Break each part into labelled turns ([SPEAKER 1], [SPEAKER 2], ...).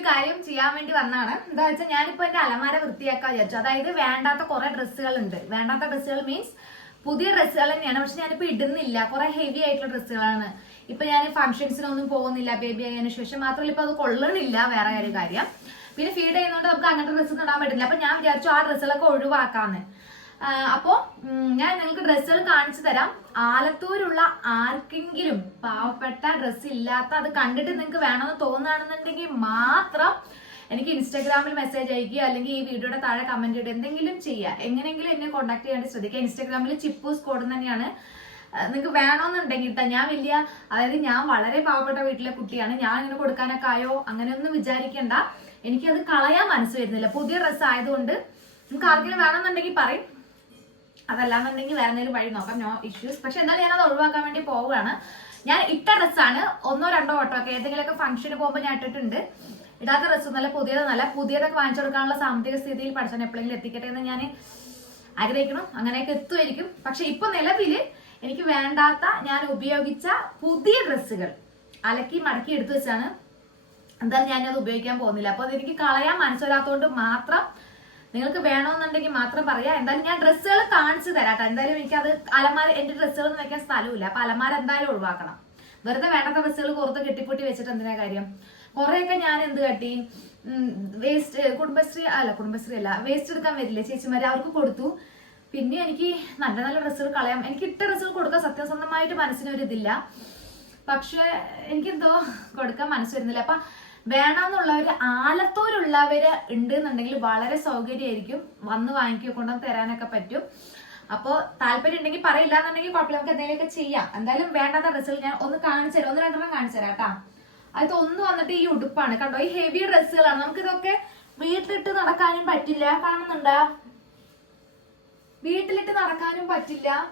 [SPEAKER 1] ചെറിയൊരു കാര്യം ചെയ്യാൻ വേണ്ടി വന്നാണ്. എന്താ വെച്ചാൽ ഞാനിപ്പോ എന്റെ അലമാര വൃത്തിയാക്കാൻ വിചാരിച്ചു. അതായത് വേണ്ടാത്ത കുറെ ഡ്രസ്സുകൾ ഉണ്ട് വേണ്ടാത്ത ഡ്രസ്സുകൾ മീൻസ് പുതിയ ഡ്രസ്സുകൾ തന്നെയാണ്. പക്ഷെ ഞാനിപ്പോ ഇടുന്നില്ല. കുറെ ഹെവി ആയിട്ടുള്ള ഡ്രസ്സുകളാണ്. ഇപ്പൊ ഞാൻ ഫംഗ്ഷൻസിനൊന്നും പോകുന്നില്ല. ബേബി ആയതിനു ശേഷം മാത്രമല്ല ഇപ്പൊ അത് കൊള്ളണില്ല. വേറെ ഒരു കാര്യം. പിന്നെ ഫീഡ് ചെയ്യുന്നതുകൊണ്ട് നമുക്ക് അങ്ങനത്തെ ഡ്രസ്സ് ഇടാൻ പറ്റില്ല. അപ്പൊ ഞാൻ വിചാരിച്ചു ആ ഡ്രസ്സുകളൊക്കെ ഒഴിവാക്കാന്ന്. അപ്പോ ഞാൻ നിങ്ങൾക്ക് ഡ്രസ്സുകൾ കാണിച്ചു തരാം. ആലത്തൂരുള്ള ആർക്കെങ്കിലും പാവപ്പെട്ട ഡ്രസ്സ് ഇല്ലാത്ത അത് കണ്ടിട്ട് നിങ്ങൾക്ക് വേണമെന്ന് തോന്നുകയാണെന്നുണ്ടെങ്കിൽ മാത്രം എനിക്ക് ഇൻസ്റ്റാഗ്രാമിൽ മെസ്സേജ് അയക്കുക അല്ലെങ്കിൽ ഈ വീഡിയോയുടെ താഴെ കമന്റ് ഇടുക എന്തെങ്കിലും ചെയ്യുക. എങ്ങനെയെങ്കിലും എന്നെ കോൺടാക്ട് ചെയ്യാൻ ശ്രദ്ധിക്കുക. ഇൻസ്റ്റാഗ്രാമിൽ ചിപ്പൂസ് കോഡ് തന്നെയാണ്. നിങ്ങൾക്ക് വേണമെന്നുണ്ടെങ്കിൽ ഞാൻ വലിയ അതായത് ഞാൻ വളരെ പാവപ്പെട്ട വീട്ടിലെ കുട്ടിയാണ്. ഞാൻ ഇങ്ങനെ കൊടുക്കാനൊക്കെ ആയോ? അങ്ങനെയൊന്നും വിചാരിക്കേണ്ട. എനിക്കത് കളയാൻ മനസ്സ് വരുന്നില്ല. പുതിയ ഡ്രസ്സ് ആയതുകൊണ്ട് നിങ്ങൾക്ക് ആർക്കെങ്കിലും വേണമെന്നുണ്ടെങ്കിൽ പറയും. അതല്ലാന്നുണ്ടെങ്കിൽ വേറെ എന്തെങ്കിലും വഴി നോക്കാം. നോ ഇഷ്യൂസ് പക്ഷെ എന്നാലും ഞാനത് ഒഴിവാക്കാൻ വേണ്ടി പോവുകയാണ്. ഞാൻ ഇട്ട ഡ്രസ്സാണ് ഒന്നോ രണ്ടോ ഓട്ടോ ഒക്കെ. ഏതെങ്കിലുമൊക്കെ ഫംഗ്ഷന് പോകുമ്പോൾ ഞാൻ ഇട്ടിട്ടുണ്ട്. ഇടാത്ത ഡ്രസ്സ് നല്ല പുതിയതൊന്നല്ല. പുതിയതൊക്കെ വാങ്ങിച്ചു കൊടുക്കാനുള്ള സാമ്പത്തിക സ്ഥിതിയിൽ പഠിച്ചാൽ എപ്പോഴെങ്കിലും എത്തിക്കട്ടെ എന്ന് ഞാൻ ആഗ്രഹിക്കണം അങ്ങനെയൊക്കെ എത്തുമായിരിക്കും. പക്ഷെ ഇപ്പൊ നിലവിൽ എനിക്ക് വേണ്ടാത്ത ഞാൻ ഉപയോഗിച്ച പുതിയ ഡ്രസ്സുകൾ അലക്കി മടക്കി എടുത്തു വെച്ചാണ്. എന്തായാലും ഞാനത് ഉപയോഗിക്കാൻ പോകുന്നില്ല. അപ്പൊ അതെനിക്ക് കളയാൻ മനസ്സിലാത്തതുകൊണ്ട് മാത്രം നിങ്ങൾക്ക് വേണമെന്നുണ്ടെങ്കിൽ മാത്രം പറയാം. എന്തായാലും ഞാൻ ഡ്രസ്സുകൾ കാണിച്ചു തരാം കേട്ടോ. എന്തായാലും എനിക്ക് അത് അലമാര എന്റെ ഡ്രസ്സുകൾ വെക്കാൻ സ്ഥലമില്ല. അപ്പൊ അലമാര എന്തായാലും ഒഴിവാക്കണം. വെറുതെ വേണ്ടാത്ത ഡ്രസ്സുകൾ പുറത്ത് കെട്ടിപ്പൊട്ടി വെച്ചിട്ട് എന്തിനാ കാര്യം? കുറെയൊക്കെ ഞാൻ എന്ത് കട്ടി? വേസ്റ്റ് കുടുംബശ്രീ അല്ല കുടുംബശ്രീ അല്ല. വേസ്റ്റ് എടുക്കാൻ വരില്ലേ ചേച്ചിമാരെ? അവർക്ക് കൊടുത്തു. പിന്നെ എനിക്ക് നല്ല നല്ല ഡ്രസ്സുകൾ കളയാം. എനിക്ക് ഇട്ട ഡ്രസ്സുകൾ കൊടുക്കാൻ സത്യസന്ധമായിട്ട് മനസ്സിനൊരിതില്ല. പക്ഷെ എനിക്കെന്തോ കൊടുക്കാൻ മനസ്സ് വരുന്നില്ല. അപ്പൊ വേണമെന്നുള്ളവര് ആലത്തൂരുള്ളവര് ഉണ്ട് എന്നുണ്ടെങ്കിൽ വളരെ സൗകര്യമായിരിക്കും. വന്ന് വാങ്ങിക്കുക കൊണ്ടുവന്ന് തരാനൊക്കെ പറ്റും. അപ്പോ താല്പര്യം ഉണ്ടെങ്കിൽ പറയില്ല എന്നുണ്ടെങ്കിൽ കുഴപ്പമില്ല. നമുക്ക് എന്തെങ്കിലുമൊക്കെ ചെയ്യാം. എന്തായാലും വേണ്ടാത്ത ഡ്രസ്സുകൾ ഞാൻ ഒന്ന് കാണിച്ചു തരാം. ഒന്ന് രണ്ടെണ്ണം കാണിച്ചു തരാം കേട്ടാ. അത് ഒന്ന് വന്നിട്ട് ഈ ഉടുപ്പാണ്. കണ്ടോ? ഈ ഹെവി ഡ്രസ്സുകളാണ് നമുക്ക് ഇതൊക്കെ വീട്ടിലിട്ട് നടക്കാനും പറ്റില്ല. കാണുന്നുണ്ടോ? വീട്ടിലിട്ട് നടക്കാനും പറ്റില്ല.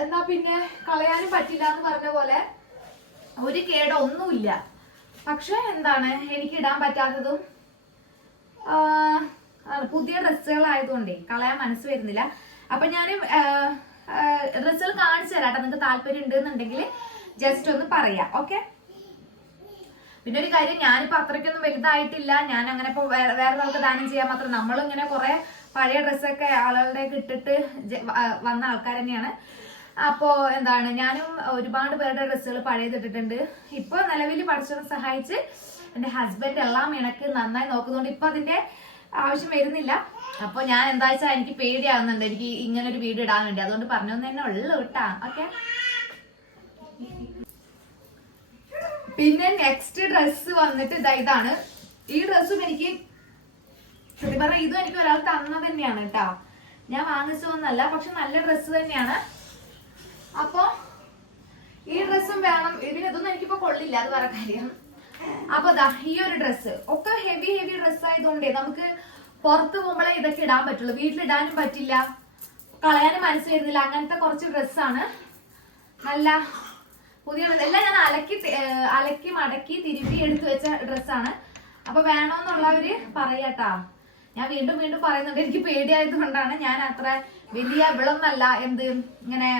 [SPEAKER 1] എന്നാ പിന്നെ കളയാനും പറ്റില്ല എന്ന് പറഞ്ഞ പോലെ ഒരു കേടോ ഒന്നുമില്ല പക്ഷെ എന്താണ് എനിക്ക് ഇടാൻ പറ്റാത്തതും പുതിയ ഡ്രസ്സുകളായതുകൊണ്ടേ കളയാൻ മനസ്സ് വരുന്നില്ല. അപ്പൊ ഞാൻ ഡ്രസ്സുകൾ കാണിച്ചു തരാം കേട്ടോ നിങ്ങൾക്ക് താല്പര്യം ഉണ്ടെന്നുണ്ടെങ്കിൽ ജസ്റ്റ് ഒന്ന് പറയാം ഓക്കെ പിന്നെ ഒരു കാര്യം ഞാനിപ്പോ അത്രയ്ക്കൊന്നും വലുതായിട്ടില്ല. ഞാൻ അങ്ങനെ ഇപ്പൊ വേറെ നമുക്ക് ദാനം ചെയ്യാൻ മാത്രം നമ്മളിങ്ങനെ കുറെ പഴയ ഡ്രസ്സൊക്കെ ആളുകളുടെ ഇട്ടിട്ട് വന്ന ആൾക്കാർ തന്നെയാണ് അപ്പോ എന്താണ് ഞാനും ഒരുപാട് പേരുടെ ഡ്രസ്സുകൾ പഴയത് ഇട്ടിട്ടുണ്ട് ഇപ്പൊ നിലവിൽ പഠിച്ചവരെ സഹായിച്ച് എന്റെ ഹസ്ബൻഡ് എല്ലാം എനിക്ക് നന്നായി നോക്കുന്നുണ്ട് ഇപ്പൊ അതിന്റെ ആവശ്യം വരുന്നില്ല. അപ്പൊ ഞാൻ എന്താ വെച്ചാൽ എനിക്ക് പേടിയാവുന്നുണ്ട് എനിക്ക് ഇങ്ങനെ ഒരു വീട് ഇടാൻ വേണ്ടി. അതുകൊണ്ട് പറഞ്ഞു തന്നെ ഉള്ളു കേട്ടാ. ഓക്കെ? പിന്നെ നെക്സ്റ്റ് ഡ്രസ്സ് വന്നിട്ട് ഇതാ ഇതാണ്. ഈ ഡ്രസ്സും എനിക്ക് സത്യം പറഞ്ഞാൽ ഇതും എനിക്ക് ഒരാൾ തന്നത് തന്നെയാണ് കേട്ടോ. ഞാൻ വാങ്ങിച്ചതൊന്നല്ല പക്ഷെ നല്ല ഡ്രസ്സ് തന്നെയാണ്. അപ്പൊ ഈ ഡ്രസ്സും വേണം. ഇതിന് ഇതൊന്നും എനിക്കിപ്പോ കൊള്ളില്ല. അത് വേറെ കാര്യം. അപ്പൊ ദാ ഈ ഒരു ഡ്രസ്സ് ഒക്കെ ഹെവി ഹെവി ഡ്രസ് ആയതുകൊണ്ടേ നമുക്ക് പുറത്ത് പോകുമ്പോഴേ ഇതൊക്കെ ഇടാൻ പറ്റുള്ളൂ. വീട്ടിലിടാനും പറ്റില്ല. കളയാനും മനസ്സ് വരുന്നില്ല. അങ്ങനത്തെ കുറച്ച് ഡ്രസ്സാണ് നല്ല പുതിയ എല്ലാം ഞാൻ അലക്കി അലക്കി മടക്കി തിരുമ്പി എടുത്തു വെച്ച ഡ്രസ്സാണ് അപ്പൊ വേണമെന്നുള്ളവര് പറയട്ടാ. ഞാൻ വീണ്ടും വീണ്ടും പറയുന്നുണ്ട് എനിക്ക് പേടിയായത് കൊണ്ടാണ് ഞാൻ അത്ര വലിയ വിളന്നല്ല എന്ത് ഇങ്ങനെ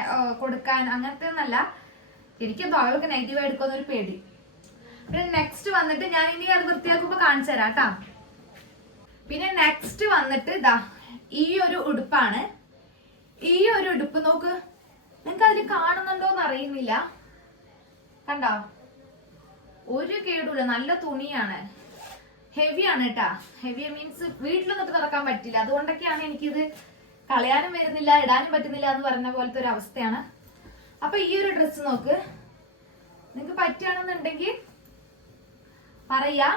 [SPEAKER 1] കൊടുക്കാൻ അങ്ങനത്തെ ഒന്നല്ല എനിക്കെന്തോ അവൾക്ക് നെഗറ്റീവ് എടുക്കുന്ന ഒരു പേടി. പിന്നെ നെക്സ്റ്റ് വന്നിട്ട് ഞാൻ ഇനി അത് വൃത്തിയാക്കുമ്പോ കാണിച്ചു തരാം കേട്ടാ. പിന്നെ നെക്സ്റ്റ് വന്നിട്ട് ഇതാ ഈ ഒരു ഉടുപ്പാണ്. ഈ ഒരു ഉടുപ്പ് നോക്ക്. നിങ്ങൾക്ക് അതിൽ കാണുന്നുണ്ടോന്ന് അറിയുന്നില്ല. കണ്ടോ? ഒരു കേടുമില്ല നല്ല തുണിയാണ്. ഹെവി ആണ് കേട്ടാ. ഹെവി മീൻസ് വീട്ടിലൊന്നും ഇട്ട് നടക്കാൻ പറ്റില്ല. അതുകൊണ്ടൊക്കെയാണ് എനിക്കിത് കളയാനും വരുന്നില്ല ഇടാനും പറ്റുന്നില്ല എന്ന് പറഞ്ഞ പോലത്തെ ഒരു അവസ്ഥയാണ്. അപ്പൊ ഈ ഒരു ഡ്രസ്സ് നോക്ക്. നിങ്ങക്ക് പറ്റുകയാണെന്നുണ്ടെങ്കിൽ പറയാ.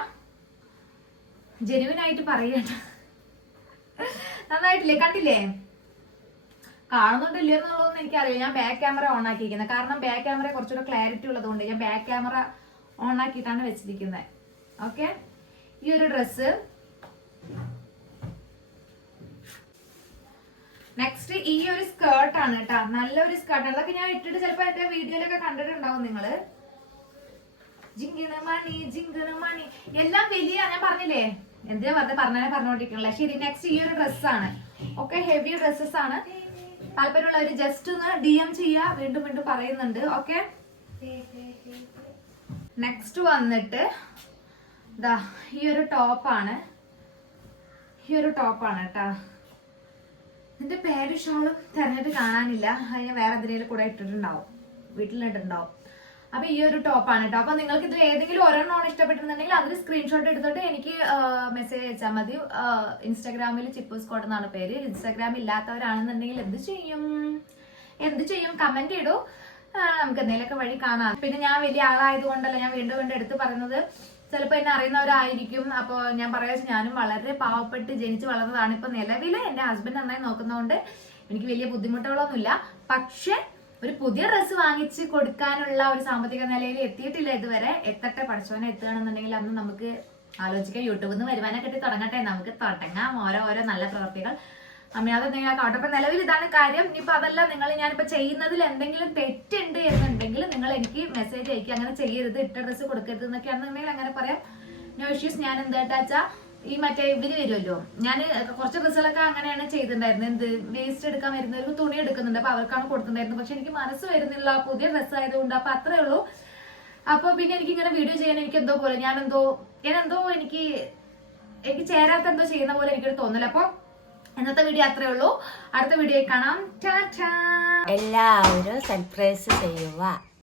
[SPEAKER 1] ജെനുവിൻ ആയിട്ട് പറയണ്ട. നന്നായിട്ടില്ലേ? കണ്ടില്ലേ? കാണുന്നുണ്ടല്ലോ എന്നുള്ളതൊന്നും എനിക്കറിയില്ല. ഞാൻ ബാക്ക് ക്യാമറ ഓൺ ആക്കിയിരിക്കുന്നത്. കാരണം ബാക്ക് ക്യാമറ കുറച്ചുകൂടെ ക്ലാരിറ്റി ഉള്ളതുകൊണ്ട് ഞാൻ ബാക്ക് ക്യാമറ ഓൺ ആക്കിയിട്ടാണ് വെച്ചിരിക്കുന്നത്. ഓക്കെ ഈ ഒരു ഡ്രസ്സ്. നെക്സ്റ്റ് ഈ ഒരു സ്കേർട്ട് ആണ് കേട്ടോ നല്ലൊരു സ്കേർട്ട് അതൊക്കെ ഞാൻ ഇട്ടിട്ട് ചിലപ്പോ എന്റെ വീഡിയോയിലൊക്കെ കണ്ടിട്ടുണ്ടാവും നിങ്ങൾ. ജിങ്കിണ മണി ജിങ്കിണ മണി. എല്ലാം വലിയ ഞാൻ പറഞ്ഞില്ലേ? എന്തിനാ വെറുതെ പറഞ്ഞാലും പറഞ്ഞോണ്ടിരിക്കണല്ലേ? ശരി നെക്സ്റ്റ് ഈ ഒരു ഡ്രസ്സാണ് ഒക്കെ ഹെവി ഡ്രസ്സസ് ആണ്. താല്പര്യമുള്ളവര് ജസ്റ്റ് ഒന്ന് ഡി എം ചെയ്യാ. വീണ്ടും വീണ്ടും പറയുന്നുണ്ട്. ഓക്കെ നെക്സ്റ്റ് വന്നിട്ട് ഇതാ ഈ ഒരു ടോപ്പാണ് ഈ ഒരു ടോപ്പാണ് കേട്ടാ. ഇതിന്റെ പേര് ഷോളും തെരഞ്ഞിട്ട് കാണാനില്ല. അത് ഞാൻ വേറെ എന്തിനേലും കൂടെ ഇട്ടിട്ടുണ്ടാവും. വീട്ടിലിട്ടുണ്ടാവും അപ്പൊ ഈ ഒരു ടോപ്പാണ് കേട്ടോ. അപ്പൊ നിങ്ങൾക്ക് ഇതിൽ ഏതെങ്കിലും ഒരെണ്ണമാണ് ഇഷ്ടപ്പെട്ടിട്ടുണ്ടെങ്കിൽ അതിൽ സ്ക്രീൻഷോട്ട് എടുത്തിട്ട് എനിക്ക് മെസ്സേജ് അയച്ചാൽ മതി. ഇൻസ്റ്റാഗ്രാമിൽ ചിപ്പൂസ് കോഡ് എന്നാണ് പേര്. ഇൻസ്റ്റാഗ്രാം ഇല്ലാത്തവരാണെന്നുണ്ടെങ്കിൽ എന്ത് ചെയ്യും? എന്ത് ചെയ്യും? കമന്റ് ഇടൂ. നമുക്ക് എന്തെങ്കിലുമൊക്കെ വഴി കാണാം. പിന്നെ ഞാൻ വലിയ ആളായത് കൊണ്ടല്ല ഞാൻ വീണ്ടും വീണ്ടും എടുത്ത് പറയുന്നത് ചിലപ്പോൾ എന്നെ അറിയുന്നവരായിരിക്കും. അപ്പോൾ ഞാൻ പറയാ ഞാനും വളരെ പാവപ്പെട്ട് ജനിച്ച് വളർന്നതാണ് ഇപ്പൊ നിലവിൽ എന്റെ ഹസ്ബൻഡ് നന്നായി നോക്കുന്നതുകൊണ്ട് എനിക്ക് വലിയ ബുദ്ധിമുട്ടുകളൊന്നുമില്ല. പക്ഷെ ഒരു പുതിയ ഡ്രസ്സ് വാങ്ങിച്ച് കൊടുക്കാനുള്ള ഒരു സാമ്പത്തിക നിലയിൽ എത്തിയിട്ടില്ല ഇതുവരെ. എത്തട്ടെ പഠിച്ചവനെ എത്തുകയാണെന്നുണ്ടെങ്കിൽ അന്ന് നമുക്ക് ആലോചിക്കാം. യൂട്യൂബിൽ നിന്ന് വരുമാനം കിട്ടി തുടങ്ങട്ടെ. നമുക്ക് തുടങ്ങാം. ഓരോ ഓരോ നല്ല പ്രവർത്തികൾ. അമ്മയാതെ നിങ്ങൾ കാട്ടും. അപ്പൊ നിലവിൽ ഇതാണ് കാര്യം. ഇനിയിപ്പോ അതല്ല നിങ്ങൾ ഞാനിപ്പോ ചെയ്യുന്നതിൽ എന്തെങ്കിലും തെറ്റുണ്ട് എന്നുണ്ടെങ്കിൽ നിങ്ങൾ എനിക്ക് മെസ്സേജ് അയക്കുക. അങ്ങനെ ചെയ്യരുത്. ഇട്ട ഡ്രസ്സ് കൊടുക്കരുത് എന്നൊക്കെയാണെന്നുണ്ടെങ്കിൽ അങ്ങനെ പറയാം. നോ ഇഷ്യൂസ് ഞാൻ എന്താ ഈ മറ്റേ ഇവർ വരുമല്ലോ. ഞാൻ കുറച്ച് ഡ്രസ്സുകളൊക്കെ അങ്ങനെയാണ് ചെയ്തിട്ടുണ്ടായിരുന്നത്. എന്ത്? വേസ്റ്റ് എടുക്കാൻ വരുന്നവർക്ക് തുണി എടുക്കുന്നുണ്ട്. അപ്പൊ അവർക്കാണ് കൊടുത്തിട്ടുണ്ടായിരുന്നത്. പക്ഷെ എനിക്ക് മനസ്സ് വരുന്നില്ല പുതിയ ഡ്രസ്സ് ആയതുകൊണ്ട്. അപ്പൊ അത്രേ ഉള്ളൂ. അപ്പൊ പിന്നെ എനിക്ക് ഇങ്ങനെ വീഡിയോ ചെയ്യാൻ എനിക്ക് എന്തോ പോലെ ഞാൻ എന്തോ ഞാൻ എന്തോ എനിക്ക് എനിക്ക് ചേരാത്ത എന്തോ ചെയ്യുന്ന പോലെ എനിക്കൊരു തോന്നല. അപ്പൊ ഇന്നത്തെ വീഡിയോ അത്രേ ഉള്ളൂ. അടുത്ത വീഡിയോ കാണാം.
[SPEAKER 2] എല്ലാവരും സർപ്രൈസ് ചെയ്യുക.